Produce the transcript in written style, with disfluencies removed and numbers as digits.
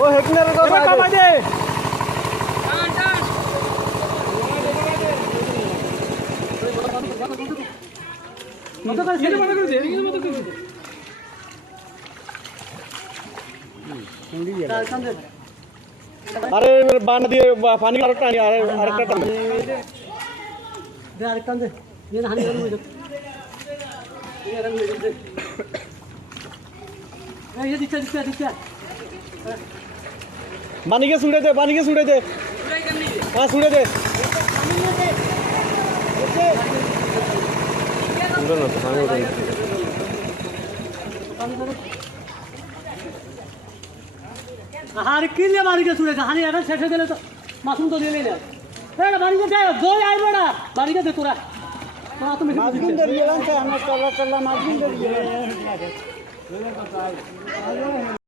ও হেকনার কমাই দে আরে বান দিয়ে পানি আরেকটা আরেকটা টান দে আরেকটা দে ये हानि करू मुझे ये रंग ले दे ये दिखा पानी के सुड़े दे हां सुड़े दे सुड़े ना पानी दे हार किले मारी के सुड़े कहानी अगर सेट दिले तो मासूम तो दिले ले ए बारी के दे दो आई बड़ा बारी के दे तोरा मार्जिन दरिए ना से हम चला चला मार्जिन दरिए